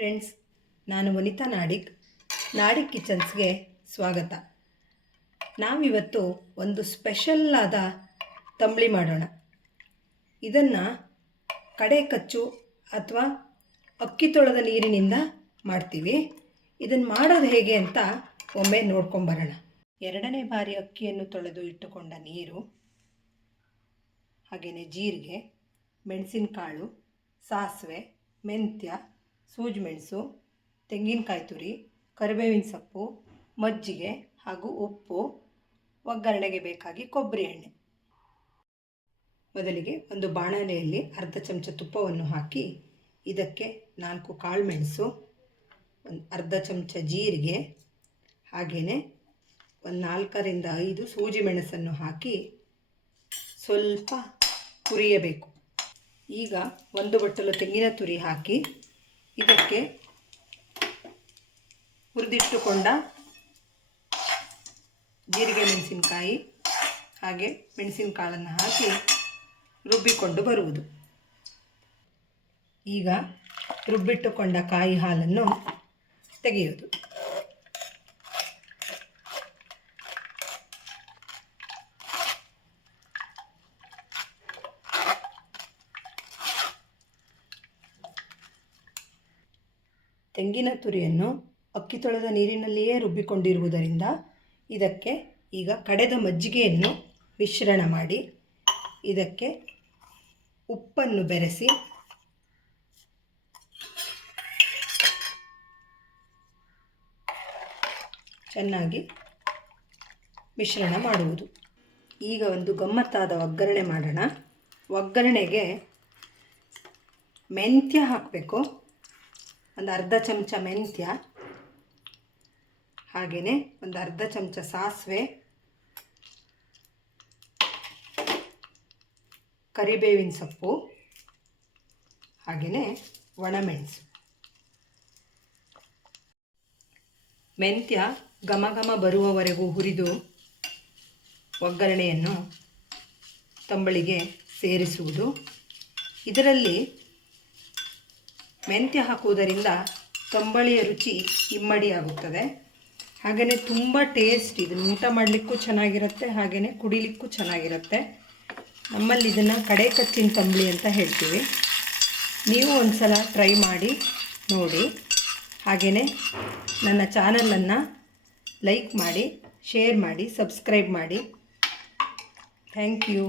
Friends, ನಾನು ವನಿತಾ ನಾಡಿಗ್ ಕಿಚನ್ಸ್ಗೆ ಸ್ವಾಗತ. ನಾವಿವತ್ತು ಒಂದು ಸ್ಪೆಷಲ್ ಆದ ತಂಬಳಿ ಮಾಡೋಣ. ಇದನ್ನು ಕಡೆ ಕಚ್ಚು ಅಥವಾ ಅಕ್ಕಿ ತೊಳೆದ ನೀರಿನಿಂದ ಮಾಡ್ತೀವಿ. ಇದನ್ನು ಮಾಡೋದು ಹೇಗೆ ಅಂತ ಒಮ್ಮೆ ನೋಡ್ಕೊಂಬರೋಣ. 2ನೇ ಬಾರಿ ಅಕ್ಕಿಯನ್ನು ತೊಳೆದು ಇಟ್ಟುಕೊಂಡ ನೀರು, ಹಾಗೆಯೇ ಜೀರಿಗೆ, ಮೆಣಸಿನಕಾಳು, ಸಾಸಿವೆ, ಮೆಂತ್ಯ, ಸೂಜಿಮೆಣಸು, ತೆಂಗಿನಕಾಯಿ ತುರಿ, ಕರಿಬೇವಿನ ಸೊಪ್ಪು, ಮಜ್ಜಿಗೆ ಹಾಗೂ ಉಪ್ಪು, ಒಗ್ಗರಣೆಗೆ ಬೇಕಾಗಿ ಕೊಬ್ಬರಿ ಎಣ್ಣೆ. ಮೊದಲಿಗೆ ಒಂದು ಬಾಣಲೆಯಲ್ಲಿ ಅರ್ಧ ಚಮಚ ತುಪ್ಪವನ್ನು ಹಾಕಿ ಇದಕ್ಕೆ 4 ಕಾಳು ಮೆಣಸು, ಒಂದು ಅರ್ಧ ಚಮಚ ಜೀರಿಗೆ, ಹಾಗೆಯೇ ಒಂದು 4ರಿಂದ 5 ಸೂಜಿ ಮೆಣಸನ್ನು ಹಾಕಿ ಸ್ವಲ್ಪ ಹುರಿಯಬೇಕು. ಈಗ 1 ಬಟ್ಟಲು ತೆಂಗಿನ ತುರಿ ಹಾಕಿ ಇದಕ್ಕೆ ಹುರಿದಿಟ್ಟುಕೊಂಡ ಜೀರಿಗೆ, ಮೆಣಸಿನಕಾಯಿ ಹಾಗೆ ಮೆಣಸಿನಕಾಳನ್ನು ಹಾಕಿ ರುಬ್ಬಿಕೊಂಡು ಬರುವುದು. ಈಗ ರುಬ್ಬಿಟ್ಟುಕೊಂಡ ಕಾಯಿ ಹಾಲನ್ನು ತೆಗೆಯುವುದು. ತೆಂಗಿನ ತುರಿಯನ್ನು ಅಕ್ಕಿ ತೊಳೆದ ನೀರಿನಲ್ಲಿಯೇ ರುಬ್ಬಿಕೊಂಡಿರುವುದರಿಂದ ಇದಕ್ಕೆ ಈಗ ಕಡೆದ ಮಜ್ಜಿಗೆಯನ್ನು ಮಿಶ್ರಣ ಮಾಡಿ ಇದಕ್ಕೆ ಉಪ್ಪನ್ನು ಬೆರೆಸಿ ಚೆನ್ನಾಗಿ ಮಿಶ್ರಣ ಮಾಡುವುದು. ಈಗ ಒಂದು ಗಮ್ಮತ್ತಾದ ಒಗ್ಗರಣೆ ಮಾಡೋಣ. ಒಗ್ಗರಣೆಗೆ ಮೆಂತ್ಯ ಹಾಕಬೇಕು. ಒಂದು ಅರ್ಧ ಚಮಚ ಮೆಂತ್ಯ, ಹಾಗೆಯೇ ಒಂದು ಅರ್ಧ ಚಮಚ ಸಾಸಿವೆ, ಕರಿಬೇವಿನ ಸೊಪ್ಪು, ಹಾಗೆಯೇ ಒಣಮೆಣಸು. ಮೆಂತ್ಯ ಘಮ ಘಮ ಬರುವವರೆಗೂ ಹುರಿದು ಒಗ್ಗರಣೆಯನ್ನು ತಂಬಳಿಗೆ ಸೇರಿಸುವುದು. ಇದರಲ್ಲಿ ಮೆಂತ್ಯ ಹಾಕುವುದರಿಂದ ತಂಬಳಿಯ ರುಚಿ ಇಮ್ಮಡಿಯಾಗುತ್ತದೆ. ಹಾಗೆಯೇ ತುಂಬ ಟೇಸ್ಟ್, ಇದನ್ನು ಊಟ ಮಾಡಲಿಕ್ಕೂ ಚೆನ್ನಾಗಿರುತ್ತೆ, ಹಾಗೆಯೇ ಕುಡಿಲಿಕ್ಕೂ ಚೆನ್ನಾಗಿರುತ್ತೆ. ನಮ್ಮಲ್ಲಿ ಇದನ್ನು ಕಡೆ ಕಚ್ಚಿನ ತಂಬಳಿ ಅಂತ ಹೇಳ್ತೀವಿ. ನೀವು ಒಂದು ಸಲ ಟ್ರೈ ಮಾಡಿ ನೋಡಿ. ಹಾಗೆಯೇ ನನ್ನ ಚಾನಲನ್ನು ಲೈಕ್ ಮಾಡಿ, ಶೇರ್ ಮಾಡಿ, ಸಬ್ಸ್ಕ್ರೈಬ್ ಮಾಡಿ. Thank you.